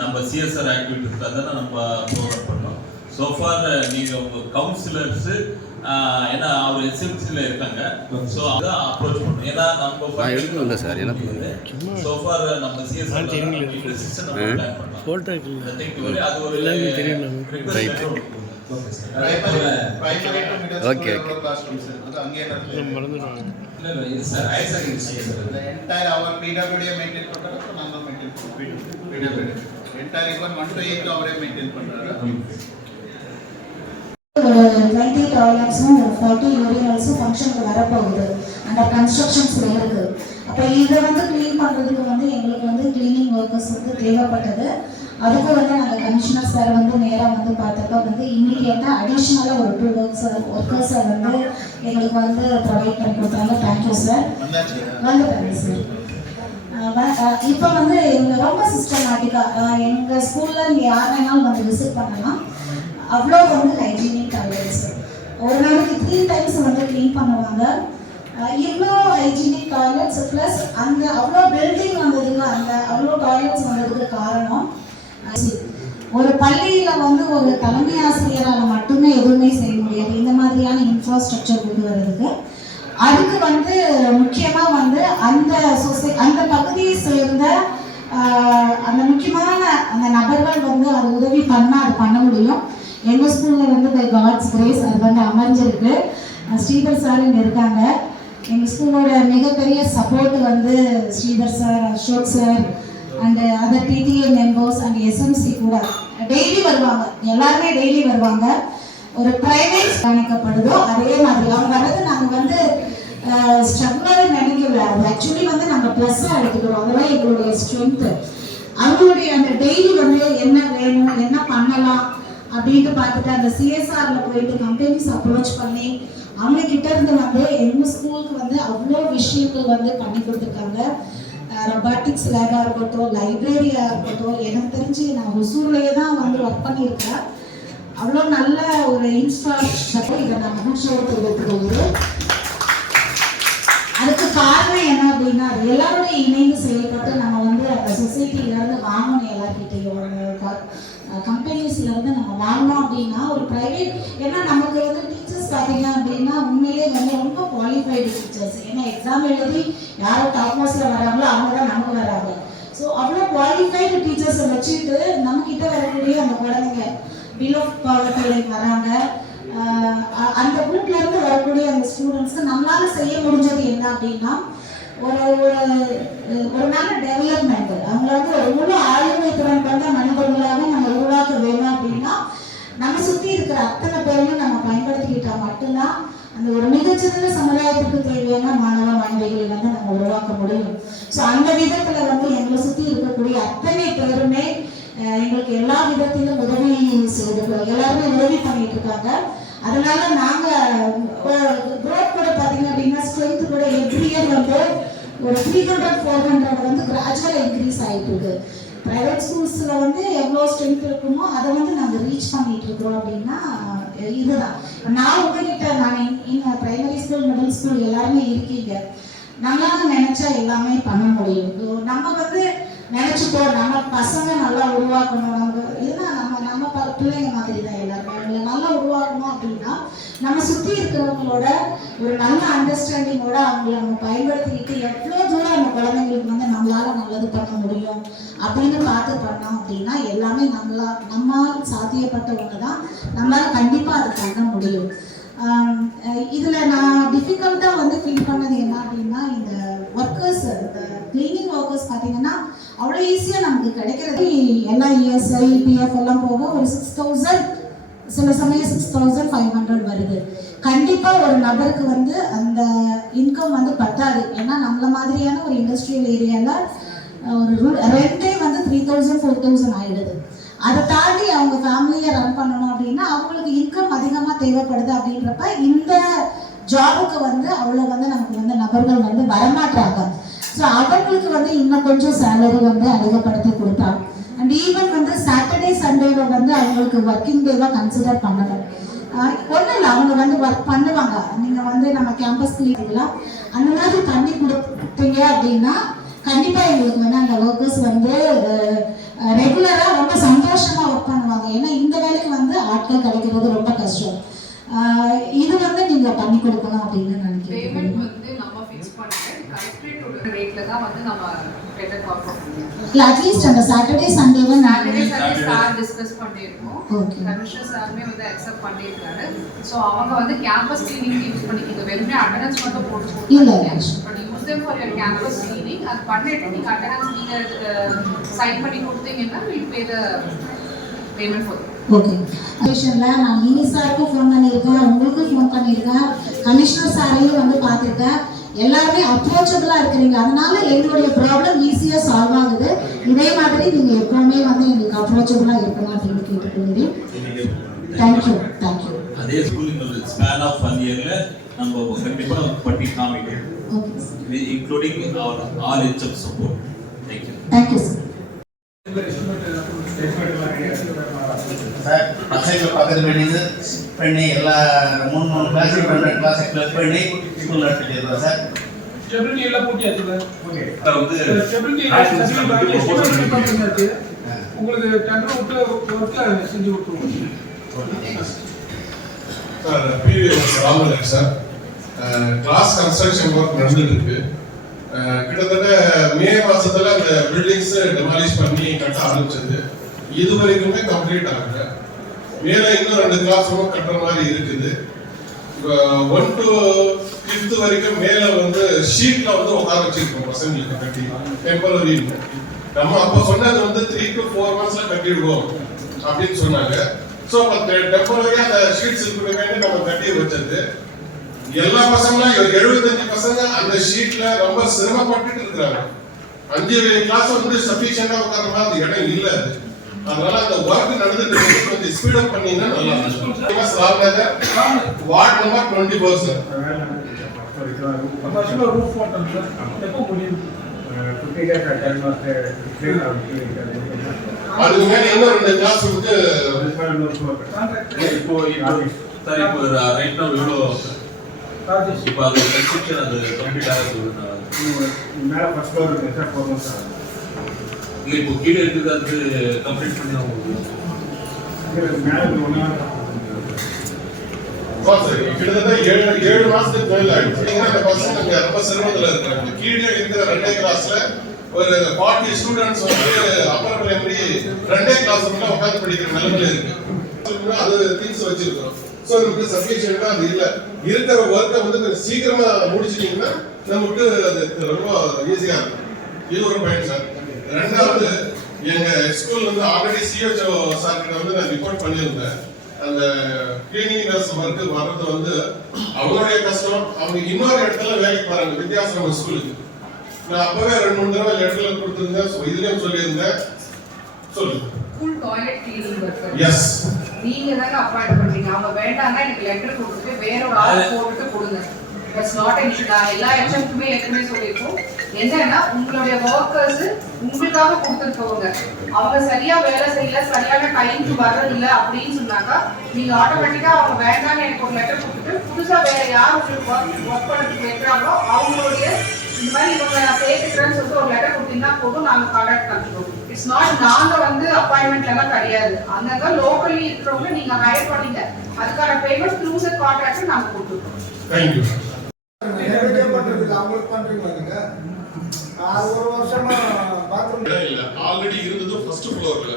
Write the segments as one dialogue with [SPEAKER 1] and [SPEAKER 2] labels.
[SPEAKER 1] நம்ம CSR activities தான் நம்ம ப்ரோக்ராம் பண்ணோம். ஸோ ஃபார் நீங்கள் உங்கள் கவுன்சிலர்ஸு ஏன்னா அவர் எஸ்எம்சியில் இருக்காங்க. ஸோ அதான் அப்ரோச் பண்ணணும். ஏன்னா நம்ம
[SPEAKER 2] எடுக்கணும் இல்லை சார்
[SPEAKER 1] என்ன ஸோ ஃபார் நம்ம சிஎஸ் அது ஒரு
[SPEAKER 3] ஓகே ஓகே அவரே மெயின்டைன் பண்றாரு
[SPEAKER 4] ஒரு டுவெண்ட்டி டாய்லெட்ஸும் ஃபார்ட்டி யூரினல்ஸும் ஃபங்க்ஷனுக்கு வரப்போகுது. அந்த கன்ஸ்ட்ரக்ஷன்ஸில் இருக்குது அப்போ இதை வந்து க்ளீன் பண்ணுறதுக்கு வந்து எங்களுக்கு வந்து க்ளீனிங் ஒர்க்கர்ஸ் வந்து தேவைப்பட்டது. அதுக்கு வந்து நாங்கள் கமிஷனர் சார் வந்து நேராக வந்து பார்த்தப்ப வந்து இம்மிடியட்டாக அடிஷ்னலாக ஒரு டூ ஒர்க்ஸ் ஒர்க்கர்ஸை வந்து எங்களுக்கு வந்து ப்ரொவைட் பண்ணி கொடுத்தாங்க. தேங்க்யூ சார் வந்துட்டாங்க சார் இப்போ வந்து இவங்க ரொம்ப சிஸ்டமேட்டிக்காக எங்கள் ஸ்கூலில் நீங்கள் யார் வேணாலும் வந்து விசிட் பண்ணலாம். அவ்வளோ வந்து ஹைஜீனிக் டாய்லெட்ஸ் ஒரு நாளைக்கு த்ரீ டைம்ஸ் வந்து க்ளீன் பண்ணுவாங்க. இவ்வளோ ஹைஜீனிக் டாய்லெட்ஸ் ப்ளஸ் அந்த அவ்வளோ பில்டிங் வந்ததுக்கு அந்த அவ்வளோ டாய்லெட்ஸ் வந்ததுக்கு காரணம் ஒரு பள்ளியில் வந்து ஒரு தலைமை ஆசிரியரால் மட்டுமே எதுவுமே செய்ய முடியாது. இந்த மாதிரியான இன்ஃப்ராஸ்ட்ரக்சர் கொண்டு வர்றதுக்கு. அதுக்கு வந்து முக்கியமாக வந்து அந்த சொசை அந்த பகுதியை சேர்ந்த அந்த முக்கியமான அந்த நபர்கள் வந்து அது உதவி பண்ணால் அது பண்ண முடியும். எங்க ஸ்கூல்ல வந்து பை காட்ஸ் கிரேஸ் அது வந்து அமைஞ்சிருக்கு. ஸ்ரீதர் சார் இங்க இருக்காங்க. எங்க ஸ்கூலோட மிகப்பெரிய சப்போர்ட் வந்து Sridhar sir Ashok sir and other PTA members and SMC கூட. டெய்லி வருவாங்க. எல்லாருமே டெய்லி வருவாங்க. ஒரு பிரைவேட் கணக்கப்படுதோ அதே மாதிரி அவங்க வர்றது நாங்கள் வந்து ஸ்ட்ரகிளாக நினைக்கல. அது ஆக்சுவலி வந்து நாங்கள் ப்ளஸ்ஸாக எடுத்துக்கிறோம். அதெல்லாம் எங்களுடைய ஸ்ட்ரென்த்து அவங்களுடைய அந்த டெய்லி வந்து என்ன வேணும் என்ன பண்ணலாம் அப்படின்ட்டு பார்த்துட்டு அந்த சிஎஸ்ஆர்ல போயிட்டு கம்பெனிஸ் அப்ரோச் பண்ணி அவங்க கிட்ட இருந்து வந்து எங்க ஸ்கூலுக்கு வந்து அவ்வளோ விஷயங்கள் வந்து பண்ணி கொடுத்துருக்காங்க. ரொபாட்டிக்ஸ் லேபாக இருக்கட்டும் லைப்ரரியாக இருக்கட்டும் எனக்கு தெரிஞ்சு நான் ஒசூர்லேயே தான் வந்து ஒர்க் பண்ணியிருக்கேன். அவ்வளோ நல்ல ஒரு இன்ஃப்ராஸ்ட்ரக்சர் இதை நான் மகிழ்ச்சியோடு அதுக்கு காரணம் என்ன அப்படின்னா எல்லாருடைய எல்லாரோட இணைந்து செயல்பட்டு நம்ம வந்து அந்த சொசைட்டில இருந்து வாங்கணும் எல்லார்கிட்டையும். கம்பெனிஸில் வந்து நம்ம வாங்கணும் அப்படின்னா ஒரு ப்ரைவேட் ஏன்னா நமக்கு வந்து டீச்சர்ஸ் பார்த்தீங்க அப்படின்னா உண்மையிலே வந்து ரொம்ப குவாலிஃபைடு டீச்சர்ஸ் ஏன்னா எக்ஸாம் எழுதி யாரோ டாப் மார்க்ஸ்ல வராங்களோ அவங்க தான் நமக்கு வராங்க ஸோ அவ்வளோ குவாலிஃபைடு டீச்சர்ஸை வச்சுட்டு நம்மக்கிட்ட வரக்கூடிய அந்த குழந்தைங்க பிலோ பாவர்ட்டி வராங்க. அந்த குரூப்லேருந்து வரக்கூடிய அந்த ஸ்டூடெண்ட்ஸ்க்கு நம்மளால் செய்ய முடிஞ்சது என்ன அப்படின்னா ஒரு ஒரு ஒரு நல்ல டெவலப்மெண்ட் அவங்கள வந்து ஒரு முழு ஆளுமை திறன் கொண்ட மனிதர்களாக நம்ம உருவாக்க வேணும் அப்படின்னா நம்ம சுத்தி இருக்கிற அத்தனை பேருமே நம்ம பயன்படுத்திக்கிட்டா மட்டும்தான் அந்த ஒரு மிகச்சிறந்த சமுதாயத்துக்கு தேவையான மாணவ மாணவிகளை வந்து நம்ம உருவாக்க முடியும். ஸோ அந்த விதத்துல வந்து எங்களை சுத்தி இருக்கக்கூடிய அத்தனை பேருமே எங்களுக்கு எல்லா விதத்திலும் உதவி செய்திருக்கோம் எல்லாருமே உதவி பண்ணிட்டு இருக்காங்க. அதனால நாங்க குரோத் கூட பாத்தீங்க அப்படின்னா ஸ்ட்ரென்த் கூட எவ்ரி இயர் வந்து ஒரு த்ரீ ஹண்ட்ரட் ஃபோர் ஹண்ட்ரட் வந்து கிராஜுவலாக இன்க்ரீஸ் ஆயிட்டு இருக்கு ப்ரைவேட் ஸ்கூல்ஸில் வந்து எவ்வளோ ஸ்ட்ரென்த் இருக்குமோ அதை வந்து நாங்கள் ரீச் பண்ணிட்டு இருக்கிறோம் அப்படின்னா இதுதான். நான் உங்ககிட்ட நான் இன்னும் பிரைமரி ஸ்கூல் மிடில் ஸ்கூல் எல்லாருமே இருக்கீங்க. நம்மளால நினைச்சா எல்லாமே பண்ண முடியும். நம்ம வந்து நினைச்சுக்கோ நம்ம பசங்க நல்லா உருவாக்கணும். நமக்கு இதுதான் நம்ம நம்ம பிள்ளைங்க மாதிரி தான் எல்லாருமே. நல்லா உருவாகணும் அப்படின்னா நம்ம சுத்தி இருக்கிறவங்களோட ஒரு நல்ல அண்டர்ஸ்டாண்டிங்கோட அவங்கள நம்ம பயன்படுத்திக்கிட்டு எவ்வளோ தூரம் அந்த குழந்தைங்களுக்கு வந்து நம்மளால நல்லது பண்ண முடியும் அப்படின்னு பார்த்து பண்ணோம் அப்படின்னா எல்லாமே நம்மளா நம்மால் சாத்தியப்பட்ட ஒன்று தான் நம்மளால கண்டிப்பாக அது பண்ண முடியும். இதில் நான் டிஃபிகல்ட்டாக வந்து ஃபீல் பண்ணது என்ன அப்படின்னா இந்த ஒர்க்கர்ஸ் இந்த கிளீனிங் ஒர்க்கர்ஸ் பார்த்தீங்கன்னா அவ்வளோ ஈஸியாக நமக்கு கிடைக்கிறது. எல்லா இஎஸ்ஐ பிஎஃப் எல்லாம் போக ஒரு சிக்ஸ் தௌசண்ட் சில சமயம் சிக்ஸ் தௌசண்ட் ஃபைவ் ஹண்ட்ரட் வருது. கண்டிப்பாக ஒரு நபருக்கு வந்து அந்த இன்கம் வந்து பத்தாது. ஏன்னா நம்மள மாதிரியான ஒரு இண்டஸ்ட்ரியல் ஏரியாவில் ஒரு ரெண்டே வந்து த்ரீ தௌசண்ட் ஃபோர் தௌசண்ட் ஆகிடுது அதை தாண்டி அவங்க ஃபேமிலியை ரன் பண்ணணும் அப்படின்னா அவங்களுக்கு இன்கம் அதிகமாக தேவைப்படுது அப்படின்றப்ப இந்த ஜாபுக்கு வந்து அவ்வளோ வந்து நமக்கு வந்து நபர்கள் வந்து வரமாட்டாங்க. ஸோ அவங்களுக்கு வந்து இன்னும் கொஞ்சம் சேலரி வந்து அதிகப்படுத்தி கொடுத்தா அண்ட் ஈவன் வந்து சாட்டர்டே சண்டேவை வந்து அவங்களுக்கு ஒர்க்கிங் டேவாக கன்சிடர் பண்ணணும் ஒன்றும் இல்லை அவங்க வந்து ஒர்க் பண்ணுவாங்க. நீங்கள் வந்து நம்ம கேம்பஸ் கிளினிக்லாம் அந்த மாதிரி பண்ணி கொடுத்தீங்க அப்படின்னா கண்டிப்பாக எங்களுக்கு வந்து அந்த ஒர்க்கர்ஸ் வந்து ரெகுலராக ரொம்ப சந்தோஷமாக ஒர்க் பண்ணுவாங்க. ஏன்னா இந்த வேலைக்கு வந்து ஆட்கள் கிடைக்கிறது ரொம்ப கஷ்டம். இது வந்து நீங்கள் பண்ணி கொடுக்கணும் அப்படின்னு நினைக்கிறேன்.
[SPEAKER 5] வந்து தான் வந்து நம்ம பண்ணுவோம்
[SPEAKER 4] இல்லை அட்லீஸ்ட் அந்த சாட்டர்டே சண்டேவை
[SPEAKER 5] சாட்டர்டே
[SPEAKER 4] நாங்கள்
[SPEAKER 5] சண்டே சார் டிஸ்கஸ் பண்ணியிருக்கோம்.
[SPEAKER 4] Okay.
[SPEAKER 5] கமிஷனர் சாருமே வந்து அக்செப்ட் பண்ணியிருக்காரு. ஸோ அவங்க வந்து கேம்பஸ் கிளீனிங் யூஸ் பண்ணிக்கிங்க வெறுமே அட்டண்டன்ஸ் மட்டும் போட்டு
[SPEAKER 4] இல்ல.
[SPEAKER 5] But use them for your campus cleaning அது பண்ணிட்டு நீங்க அட்டண்டன்ஸ் நீங்க சைன் பண்ணி கொடுத்தீங்கன்னா we pay the payment for
[SPEAKER 4] okay ஸ்டேஷனில் நான் இனி சாருக்கும் ஃபோன் பண்ணியிருக்கேன். உங்களுக்கும் ஃபோன் பண்ணியிருக்கேன். கமிஷனர் சாரையும் வந்து பார்த்துருக்கேன். எல்லாருமே அப்ரோச்சபிளாக இருக்கிறீங்க. அதனால எங்களுடைய ப்ராப்ளம் ஈஸியாக சால்வ் ஆகுது. இதே மாதிரி நீங்கள் எப்பவுமே வந்து எங்களுக்கு அப்ரோச்சபிளாக இருக்கணும் அப்படின்னு கேட்டுக்கொள்கிறேன். தேங்க்யூ தேங்க்யூ
[SPEAKER 1] அதே ஸ்கூலிங் ஒரு ஸ்பேன் ஆஃப் ஒன் இயர்ல நம்ம கண்டிப்பா பண்ணி காமிக்கணும்
[SPEAKER 4] okay
[SPEAKER 1] including our all HF support thank you
[SPEAKER 4] thank you sir
[SPEAKER 6] பக்கத்து பண்ணி பண்ணி எல்லா மூணு மூணு கிளாஸ் ரெண்டு கிளாஸை கிளப் பண்ணி ஸ்கூல் நடத்திட்டு இருக்கோம் சார்.
[SPEAKER 7] ஸ்டெபிலிட்டி எல்லாம் பூட்டியாச்சுல
[SPEAKER 1] வந்து
[SPEAKER 7] ஸ்டெபிலிட்டி பண்ணியாச்சு உங்களுக்கு டெண்டர் விட்டு ஒர்க்கில் செஞ்சு கொடுத்துருவோம்.
[SPEAKER 8] Sir PVS Ramalinga sir. Class construction work நடந்துட்டு இருக்கு. கிட்டத்தட்ட மே மாசத்துல அந்த பில்டிங்ஸ் டெமாலிஷ் பண்ணி கட்ட ஆரம்பிச்சது. இது வரைக்குமே கம்ப்ளீட் ஆகல. மேல இன்னும் ரெண்டு கிளாஸ்ரூம் கட்டுற மாதிரி இருக்குது. ஒன் டு ஃபிஃப்த் வரைக்கும் மேல வந்து ஷீட்ல வந்து உட்கார வச்சிருக்கோம் பசங்களுக்கு கட்டி. டெம்பரரி நம்ம அப்ப சொன்னது வந்து த்ரீ டு ஃபோர் மந்த்ஸ்ல கட்டிடுவோம் அப்படின்னு சொன்னாங்க. ஸோ அப்போ டெம்பரரியா அந்த ஷீட்ஸ் இருக்கணுமே நம்ம கட்டி வச்சது. எல்லா பசங்களும் எழுபத்தஞ்சு பசங்க அந்த ஷீட்ல ரொம்ப சிரமப்பட்டுட்டு இருக்கிறாங்க. அஞ்சு கிளாஸ் வந்து சஃபிஷியண்டா உட்கார மாதிரி இடம் இல்லை அது. அதனால அந்த ஒர்க் நடந்துட்டு இருக்கு. கொஞ்சம் ஸ்பீட் அப் பண்ணீங்கன்னா நல்லா இருக்கும். Ward number twenty four sir அதுக்கு மேல இன்னும் ரெண்டு கிளாஸ் வந்து
[SPEAKER 1] இப்போ சார் இப்போ ரைட் நோ எவ்வளோ? இப்போ அது கன்ஸ்ட்ரக்ஷன் அது கம்ப்ளீட் ஆகுது.
[SPEAKER 9] மேல ஃபர்ஸ்ட் ஃப்ளோர் இருக்கு சார் ஃபோர் மந்த்ஸ் ஆகுது
[SPEAKER 1] இல்லை இப்போ கீழே இருக்குது அது கம்ப்ளீட் பண்ணி அவங்க
[SPEAKER 8] கிட்டத்தட்ட ஏழு ஏழு மாசத்துக்கு மேல அந்த பசங்க ரொம்ப சிரமத்துல இருக்காங்க கீழே இருக்கிற ரெண்டே கிளாஸ்ல ஒரு ஃபார்ட்டி ஸ்டூடெண்ட்ஸ் வந்து அப்பர் பிரைமரி ரெண்டே கிளாஸ் உட்காந்து படிக்கிற நிலைமையில இருக்கு. அது திங்ஸ் வச்சிருக்கோம் ஸோ நமக்கு சஃபிஷியண்டா அது இல்லை. இருக்கிற ஒர்க்கை வந்து கொஞ்சம் சீக்கிரமா முடிச்சிட்டீங்கன்னா நமக்கு அது ரொம்ப ஈஸியா இருக்கும். இது ஒரு பாயிண்ட் சார் ரெண்டாவது எங்க ஸ்கூல்ல இருந்து ஆல்ரெடி சிஹெச்ஓ சார் கிட்ட வந்து நான் ரிப்போர்ட் பண்ணியிருந்தேன். அந்த கிளீனிங் நர்ஸ் ஒர்க்கு வர்றது வந்து அவங்களுடைய கஷ்டம். அவங்க இன்னொரு இடத்துல வேலைக்கு போறாங்க வித்யாசிரம ஸ்கூலுக்கு நான் அப்பவே ரெண்டு மூணு தடவை லெட்டர்ல கொடுத்துருந்தேன். So இதுலயும் சொல்லியிருந்தேன். சொல்லுங்க
[SPEAKER 5] ஃபுல் டாய்லெட் கிளீனிங்
[SPEAKER 8] எஸ்
[SPEAKER 5] நீங்க தாங்க அப்பாயிண்ட் பண்றீங்க அவங்க வேண்டாம்னா எனக்கு லெட்டர் கொடுத்துட்டு வேற ஒரு ஆள் போட்டுட்டு கொடுங்க. இட்ஸ் நாட் அன் நான் எல்லா எக்ஸாம்க்குமே ஏற்கனவே சொல்லியிருக்கோம். என்னன்னா உங்களுடைய ஒர்க்கர்ஸ் உங்களுக்காக கொடுத்துருக்கவங்க அவங்க சரியா வேலை செய்யல சரியான டைம்க்கு வர்றது அப்படின்னு சொன்னாக்கா நீங்க ஆட்டோமேட்டிக்கா அவங்க வேண்டாம்னு எனக்கு ஒரு லெட்டர் கொடுத்துட்டு புதுசா வேற யார் உங்களுக்கு ஒர்க் ஒர்க் பண்ணுறதுக்கு வைக்கிறாங்களோ அவங்களுடைய இந்த மாதிரி இவங்க நான் சேர்த்துக்கிறேன்னு சொல்லிட்டு ஒரு லெட்டர் கொடுத்தீங்கன்னா போதும் நாங்க கான்டாக்ட் பண்ணிடுவோம் இட்ஸ் நாட் நாங்க வந்து அப்பாயின்மெண்ட்ல எல்லாம் கிடையாது. அங்கங்க லோக்கலி இருக்கிறவங்க நீங்க ஹையர் பண்ணீங்க. அதுக்கான பேமெண்ட் த்ரூ சார் கான்ட்ராக்ட் நாங்க கொடுத்துருக்கோம்.
[SPEAKER 8] ஆல்ரெடி இருந்தது ஃபர்ஸ்ட் ஃப்ளோர்ல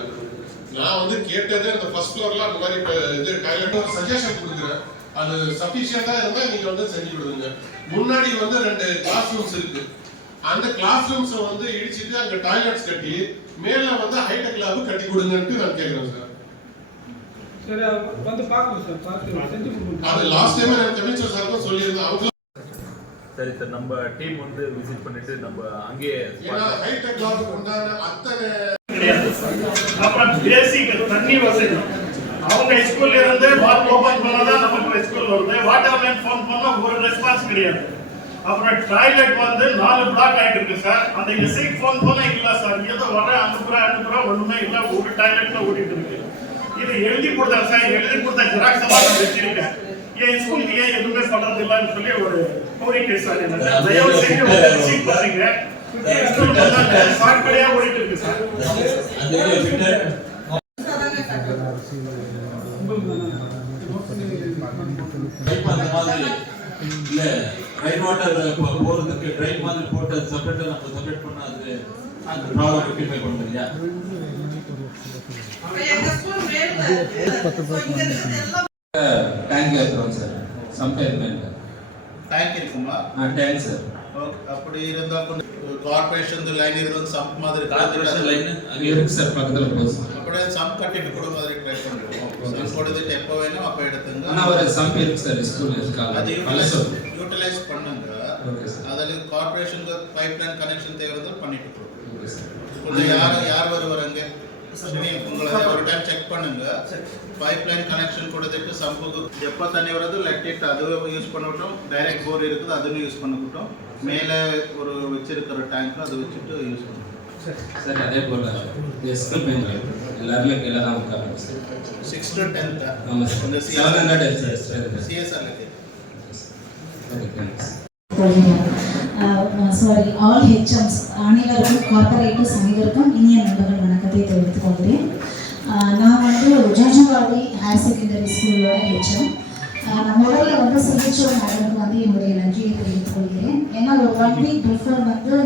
[SPEAKER 8] நான் வந்து கேட்டதே அந்த ஃபர்ஸ்ட் ஃப்ளோர்ல அந்த மாதிரி இப்ப இது டாய்லெட் சஜஷன் கொடுக்குறேன். அது சஃபிஷியண்டா இருந்தா நீங்க வந்து செஞ்சு கொடுங்க முன்னாடி வந்து ரெண்டு கிளாஸ் ரூம்ஸ் இருக்கு. அந்த கிளாஸ் ரூம்ஸ் வந்து இடிச்சிட்டு அங்க டாய்லெட்ஸ் கட்டி மேல வந்து ஹைடெக் லேப் கட்டி கொடுங்கன்ட்டு நான் கேக்குறேன் சார்
[SPEAKER 7] சரி வந்து பார்க்கணும் சார் பார்த்து செஞ்சு
[SPEAKER 8] அது லாஸ்ட் டைம் எனக்கு கமிஷனர் சாருக்கும் சொல்லியிருந்தேன். அவங்க
[SPEAKER 1] சரி சார் நம்ம டீம் வந்து விசிட் பண்ணிட்டு நம்ம அங்கேயே
[SPEAKER 9] அப்புறம் பேசிக் தண்ணி வசதி அவங்க ஸ்கூல்ல இருந்து வாட்டர் ஓபன் பண்ணாதான் நமக்கு ஸ்கூல் வருது. வாட்டர் லைன் ஃபோன் பண்ணா ஒரு ரெஸ்பான்ஸ் கிடையாது. அப்புறம் டாய்லெட் வந்து நாலு பிளாக் ஆயிட்டு இருக்கு சார் அந்த எஸ்ஐ ஃபோன் போல இல்ல சார் ஏதோ வர அனுப்புறேன் அனுப்புறேன் ஒண்ணுமே இல்ல. ஒரு டாய்லெட்ல ஓடிட்டு இருக்கு. இது எழுதி கொடுத்தேன் சார் எழுதி கொடுத்த ஜெராக்ஸ் எல்லாம் வச்சிருக்கேன் என் ஸ்கூலுக்கு ஏன் எதுவுமே பண்றது இல்லைன்னு சொல்லி ஒரு கோரிக்கை சார் தயவு செஞ்சு ரிசீவ் பண்ணுங்க ஸ்கூல் சாக்கடையா ஓடிட்டு இருக்கு சார்
[SPEAKER 1] இல்ல வாட்டர் போறதுக்கு ட்ரைப் மாதிரி போட்டு செப்பரேட்டா நம்ம செப்பரேட் பண்ணா அது அந்த ப்ராப்ளம் ரெக்டிஃபை பண்ணுது இல்லையா
[SPEAKER 10] டேங்க் ஏற்றுறோம் சார் சம்பேர்மெண்ட்
[SPEAKER 3] டேங்க் இருக்குமா
[SPEAKER 10] ஆ டேங்க் சார்
[SPEAKER 3] ஓகே, அப்படி இருந்தா கொஞ்சம் கார்பரேஷன் லைன் இருந்தால் சம்ப் மாதிரி
[SPEAKER 1] கார்பரேஷன் லைன்
[SPEAKER 10] அங்கே இருக்கு சார் பக்கத்தில் போகுது சார்
[SPEAKER 3] அப்படியே சம்ப் கட்டிட்டு கூட மாதிரி ட்ரை பண்ணுவோம். சம்ப் கொடுத்துட்டு எப்போ வேணும் அப்போ எடுத்துங்க.
[SPEAKER 10] ஆனால் ஒரு சம்ப் இருக்கு சார் ஸ்கூல்
[SPEAKER 3] அது
[SPEAKER 10] இருக்காங்க
[SPEAKER 3] யூட்டிலைஸ் யூட்டிலைஸ் பண்ணுங்க.
[SPEAKER 10] ஓகே சார்
[SPEAKER 3] அதில் கார்பரேஷனுக்கு பைப் லைன் கனெக்ஷன் தேவைதான் பண்ணிட்டு கொஞ்சம் யார் யார் வருவாங்க சரி ஒரு டைம் செக் பண்ணுங்க. பைப் லைன் கனெக்ஷன் கொடுத்துட்டு சம்புக்கு எப்போ தண்ணி வருது லெட்டிட் அதுவே யூஸ் பண்ணட்டும் டைரக்ட் போர் இருக்குது அதுவும் யூஸ் பண்ணக்கூட்டும் மேலே ஒரு வச்சிருக்கிற டேங்க் அதை வச்சுட்டு யூஸ் பண்ணணும்
[SPEAKER 10] சார். அதே போல் டெஸ்க்கு பெயின் எல்லாருமே கீழே தான் உட்காருங்க சார்.
[SPEAKER 3] சிக்ஸ் டு டென்த்
[SPEAKER 10] ஆமாம் சார்.
[SPEAKER 3] இந்த
[SPEAKER 10] seven hundred sir
[SPEAKER 3] CSR
[SPEAKER 10] okay thanks
[SPEAKER 4] sorry all HMs அனைவருக்கும் கார்பரேட்டிவ்ஸ் அனைவருக்கும் இனிய நண்பர்கள் வணக்கத்தை தெரிவித்துக் போகிறேன் நான் வந்து ஜோஜவாடி ஹையர் செகண்டரி ஸ்கூலோட ஹெச்எம் நான் முதல்ல வந்து சிகிச்சை மேடமுக்கு வந்து என்னுடைய நன்றியை தெரிவித்துக் கொள்கிறேன் ஏன்னா ஒரு ஒன் வீக் பிஃபோர் வந்து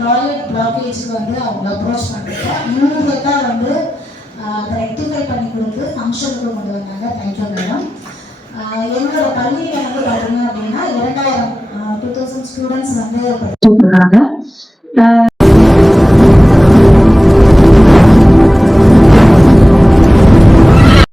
[SPEAKER 4] டாய்லெட் பிளாக்கேஜுக்கு வந்து அவங்க அப்ரோச் பண்ணுறாங்க இமீடியட்டாக வந்து அதை ரெக்டிஃபை பண்ணி கொடுத்து ஃபங்க்ஷனுக்கு கொண்டு வந்தாங்க தேங்க்யூ மேடம். என்னோட பள்ளியில் வந்து பார்த்தீங்க அப்படின்னா இரண்டாயிரம் டூ தௌசண்ட் ஸ்டூடெண்ட்ஸ் வந்து படிச்சுட்டு இருக்காங்க